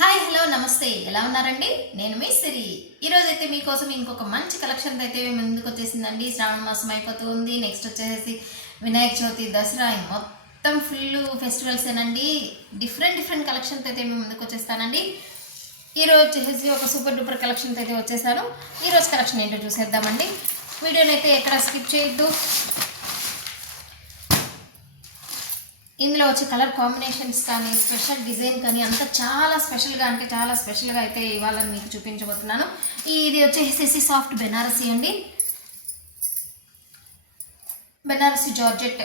Hi hello నమస్తే ఎలా ఉన్నారండి నేను మీ సిరి ఈరోజు అయితే మీకోసం ఇంకొక మంచి కలెక్షన్ అయితే ముందుకు వచ్చేసిందండి. శ్రావణ మాసం అయిపోతుంది. నెక్స్ట్ వచ్చేసి వినాయక చవితి, దసరా మొత్తం ఫుల్ ఫెస్టివల్స్ ఏనండి. డిఫరెంట్ కలెక్షన్స్ అయితే మేము ముందుకు వచ్చేస్తానండి. ఈరోజు వచ్చేసి ఒక సూపర్ డూపర్ కలెక్షన్ అయితే వచ్చేసాను. ఈరోజు కలెక్షన్ ఏంటో చూసేద్దామండి. వీడియోని అయితే ఎక్కడ స్కిప్ చేయొద్దు. ఇందులో వచ్చే కలర్ కాంబినేషన్స్ కానీ స్పెషల్ డిజైన్ కానీ అంతా చాలా స్పెషల్గా అయితే ఇవ్వాలని మీకు చూపించబోతున్నాను. ఇది వచ్చేసేసి సాఫ్ట్ బెనారసీ అండి. బెనారసీ జార్జెట్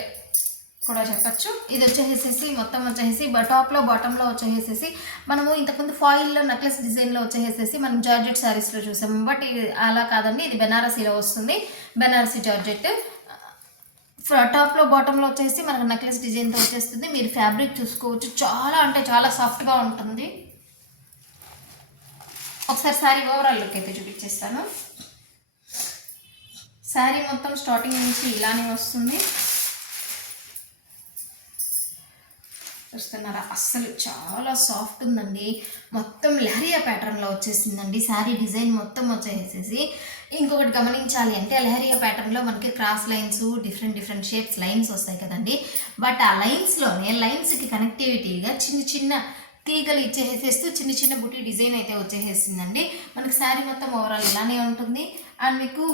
కూడా చెప్పచ్చు. ఇది వచ్చేసేసి మొత్తం వచ్చేసి టాప్లో బాటంలో వచ్చేసేసి మనము ఇంతకుముందు ఫాయిల్లో నెక్లెస్ డిజైన్లో వచ్చేసేసి మనం జార్జెట్ శారీస్లో చూసాము. బట్ అలా కాదండి, ఇది బెనారసీలో వస్తుంది. బెనారసీ జార్జెట్ టాప్లో బాటంలో వచ్చేసి మనకు నెక్లెస్ డిజైన్తో వచ్చేస్తుంది. మీరు ఫ్యాబ్రిక్ చూసుకోవచ్చు, చాలా సాఫ్ట్గా ఉంటుంది. ఒకసారి శారీ ఓవరాల్ లుక్ అయితే చూపించేస్తాను. శారీ మొత్తం స్టార్టింగ్ నుంచి ఇలానే వస్తుంది. చూస్తున్నారా, అస్సలు చాలా సాఫ్ట్ ఉందండి. మొత్తం లహరియా ప్యాటర్న్లో వచ్చేసిందండి. శారీ డిజైన్ మొత్తం వచ్చేసేసి ఇంకొకటి గమనించాలి అంటే లహరియా ప్యాటర్న్లో మనకి cross lines, different shapes lines వస్తాయి కదండి. బట్ ఆ లైన్స్కి కనెక్టివిటీగా చిన్న తీగలు ఇచ్చేసేస్తూ చిన్న బుటీ డిజైన్ అయితే వచ్చేసేసిందండి. మనకి శారీ మొత్తం ఓవరాల్ ఇలానే ఉంటుంది. అండ్ మీకు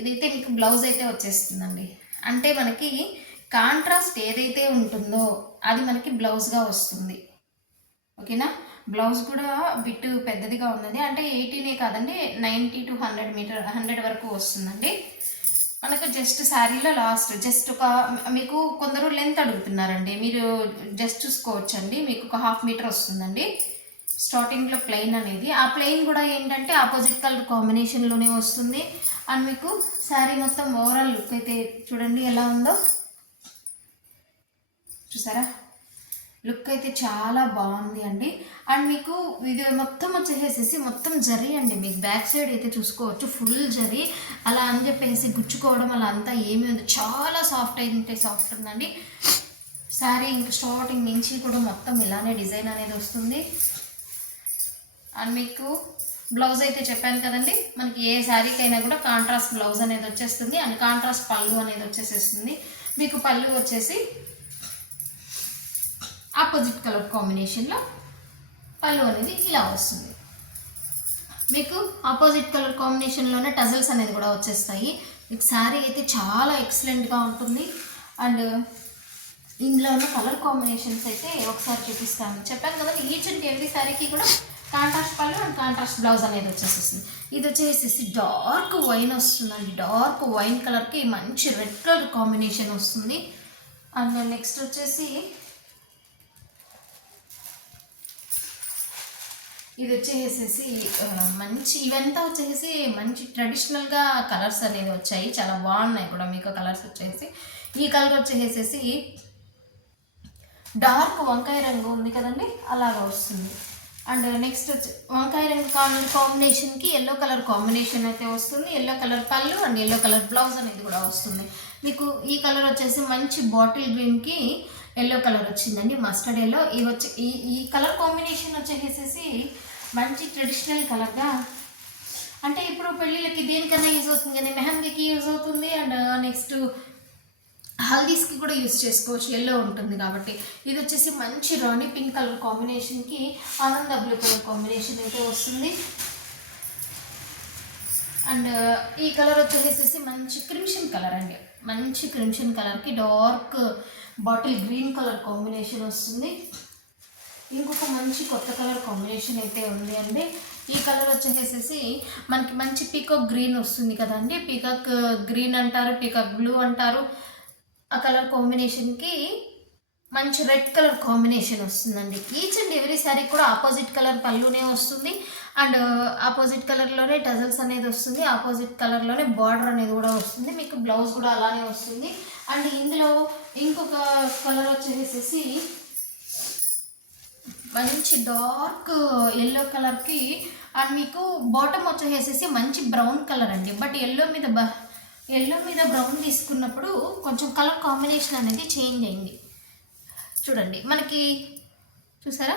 ఇదైతే మీకు బ్లౌజ్ అయితే వచ్చేస్తుందండి. అంటే మనకి కాంట్రాస్ట్ ఏదైతే ఉంటుందో అది మనకి బ్లౌజ్గా వస్తుంది. ఓకేనా, బ్లౌజ్ కూడా బిట్ పెద్దదిగా ఉందండి. అంటే 18 కాదండి, 90 to 100 వరకు వస్తుందండి. మనకు జస్ట్ శారీలో లాస్ట్ జస్ట్ మీకు కొందరు లెంత్ అడుగుతున్నారండి, మీరు జస్ట్ చూసుకోవచ్చండి. మీకు ఒక 1/2 మీటర్ వస్తుందండి స్టార్టింగ్లో ప్లెయిన్ అనేది. ఆ ప్లెయిన్ కూడా ఏంటంటే ఆపోజిట్ కలర్ కాంబినేషన్లోనే వస్తుంది. అండ్ మీకు శారీ మొత్తం ఓవరాల్ లుక్ అయితే చూడండి ఎలా ఉందో. చూసారా, లుక్ అయితే చాలా బాగుంది అండి. అండ్ మీకు ఇది మొత్తం వచ్చేసేసి మొత్తం జరీ అండి. మీకు బ్యాక్ సైడ్ అయితే చూసుకోవచ్చు ఫుల్ జరీ. అలా అని చెప్పేసి గుచ్చుకోవడం అలా అంతా ఏమీ ఉంది, చాలా సాఫ్ట్ ఉందండి. శారీ ఇంక స్టార్టింగ్ నుంచి కూడా మొత్తం ఇలానే డిజైన్ అనేది వస్తుంది. అండ్ మీకు బ్లౌజ్ అయితే చెప్పాను కదండి, మనకి ఏ శారీకైనా కూడా కాంట్రాస్ట్ బ్లౌజ్ అనేది వచ్చేస్తుంది. అండ్ కాంట్రాస్ట్ పళ్ళు అనేది వచ్చేసేస్తుంది. మీకు పళ్ళు వచ్చేసి ఆపోజిట్ కలర్ కాంబినేషన్లో పళ్ళు అనేది ఇలా వస్తుంది. మీకు ఆపోజిట్ కలర్ కాంబినేషన్లోనే టజల్స్ అనేది కూడా వచ్చేస్తాయి. మీకు శారీ అయితే చాలా ఎక్సలెంట్గా ఉంటుంది. అండ్ ఇందులో ఉన్న కలర్ కాంబినేషన్స్ అయితే ఒకసారి చూపిస్తాను. చెప్పాను కదా, ఈచ్ అండ్ ఎవ్రీ శారీకి కూడా కాంట్రాస్ట్ పళ్ళు అండ్ కాంట్రాస్ట్ బ్లౌజ్ అనేది వచ్చేసేస్తుంది. ఇది వచ్చేసేసి డార్క్ వైన్ వస్తుందండి. డార్క్ వైన్ కలర్కి మంచి రెడ్ కలర్ కాంబినేషన్ వస్తుంది. అండ్ నెక్స్ట్ వచ్చేసి ఇది వచ్చేసేసి మంచి ఇవంతా వచ్చేసి మంచి ట్రెడిషనల్గా కలర్స్ అనేది వచ్చాయి, చాలా బాగున్నాయి కూడా. మీకు కలర్స్ వచ్చేసి ఈ కలర్ వచ్చేసేసి డార్క్ వంకాయ రంగు ఉంది కదండి, అలాగా వస్తుంది. అండ్ నెక్స్ట్ వచ్చి వంకాయ రంగు కాంబినేషన్కి ఎల్లో కలర్ కాంబినేషన్ అయితే వస్తుంది. ఎల్లో కలర్ పళ్ళు అండ్ ఎల్లో కలర్ బ్లౌజ్ అనేది కూడా వస్తుంది. మీకు ఈ కలర్ వచ్చేసి మంచి బాటిల్ గ్రీన్కి ఎల్లో కలర్ వచ్చిందండి, మస్టర్డ్ ఎల్లో. ఈ కలర్ కాంబినేషన్ వచ్చేసేసి మంచి ట్రెడిషనల్ కలర్గా, అంటే ఇప్పుడు పెళ్ళిళ్ళకి దేనికన్నా యూజ్ అవుతుంది కానీ మెహందీకి యూజ్ అవుతుంది. అండ్ నెక్స్ట్ హల్దీస్కి కూడా యూజ్ చేసుకోవచ్చు, ఎల్లో ఉంటుంది కాబట్టి. ఇది వచ్చేసి మంచి రాణి పింక్ కలర్ కాంబినేషన్కి ఆనంద బ్లూ కలర్ కాంబినేషన్ అయితే వస్తుంది. అండ్ ఈ కలర్ వచ్చేసేసి మంచి క్రిమ్షన్ కలర్ అండి. మంచి క్రిమ్షన్ కలర్కి dark bottle green colour combination వస్తుంది. ఇంకొక మంచి కొత్త కలర్ కాంబినేషన్ అయితే ఉంది అండి. ఈ కలర్ వచ్చేసేసి మనకి మంచి పీకాక్ గ్రీన్ వస్తుంది కదండి. పీకాక్ గ్రీన్ అంటారు, పీకాక్ బ్లూ అంటారు. ఆ కలర్ కాంబినేషన్కి మంచి రెడ్ కలర్ కాంబినేషన్ వస్తుందండి. ఈచ్ అండ్ ఎవ్రీ శారీ కూడా ఆపోజిట్ కలర్ పళ్ళునే వస్తుంది. అండ్ ఆపోజిట్ కలర్లోనే టజల్స్ అనేది వస్తుంది. ఆపోజిట్ కలర్లోనే బార్డర్ అనేది కూడా వస్తుంది. మీకు బ్లౌజ్ కూడా అలానే వస్తుంది. అండ్ ఇందులో ఇంకొక కలర్ వచ్చేసేసి మంచి డార్క్ ఎల్లో కలర్కి అండ్ మీకు బాటమ్ వచ్చేసేసి మంచి బ్రౌన్ కలర్ అండి. బట్ ఎల్లో మీద ఎల్లో మీద బ్రౌన్ తీసుకున్నప్పుడు కొంచెం కలర్ కాంబినేషన్ అనేది చేంజ్ అయింది. చూడండి మనకి చూసారా,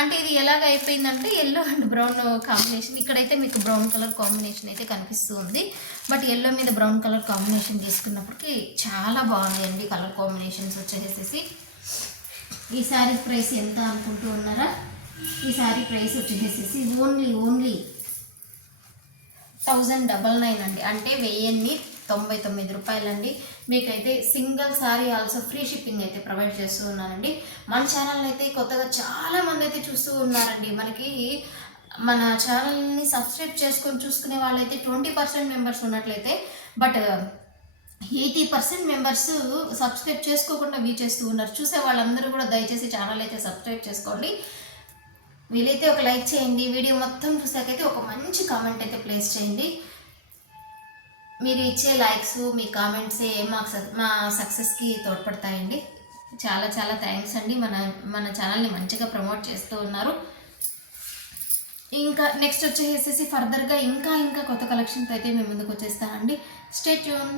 అంటే ఇది ఎలాగ అయిపోయిందంటే ఎల్లో అండ్ బ్రౌన్ కాంబినేషన్. ఇక్కడైతే మీకు బ్రౌన్ కలర్ కాంబినేషన్ అయితే కనిపిస్తూ ఉంది. బట్ ఎల్లో మీద బ్రౌన్ కలర్ కాంబినేషన్ తీసుకున్నప్పటికి చాలా బాగున్నాయండి కలర్ కాంబినేషన్స్ వచ్చేసేసి. ఈ శారీ ప్రైస్ ఎంత అనుకుంటూ ఉన్నారా? ఈ శారీ ప్రైస్ వచ్చేసేసి ఓన్లీ 1099 అండి, అంటే 1099 రూపాయలండి. మీకైతే single sari also free shipping అయితే ప్రొవైడ్ చేస్తూ ఉన్నానండి. మన ఛానల్ అయితే కొత్తగా చాలామంది అయితే చూస్తూ ఉన్నారండి. మన ఛానల్ని సబ్స్క్రైబ్ చేసుకొని చూసుకునే వాళ్ళైతే 20% మెంబర్స్ ఉన్నట్లయితే, బట్ 80% మెంబర్స్ సబ్స్క్రైబ్ చేసుకోకుండా వీ చేస్తూ ఉన్నారు. చూసే వాళ్ళందరూ కూడా దయచేసి ఛానల్ అయితే సబ్స్క్రైబ్ చేసుకోండి. వీలైతే ఒక లైక్ చేయండి. వీడియో మొత్తం చూసాకైతే ఒక మంచి కామెంట్ అయితే ప్లేస్ చేయండి. మీరు ఇచ్చే లైక్స్, మీ కామెంట్సే మా సక్సెస్కి తోడ్పడతాయండి. చాలా చాలా థ్యాంక్స్ అండి. మన ఛానల్ని మంచిగా ప్రమోట్ చేస్తూ ఉన్నారు. ఇంకా నెక్స్ట్ వచ్చేసేసి ఫర్దర్గా ఇంకా కొత్త కలెక్షన్తో అయితే మేము ముందుకు వచ్చేస్తానండి. Stay tune.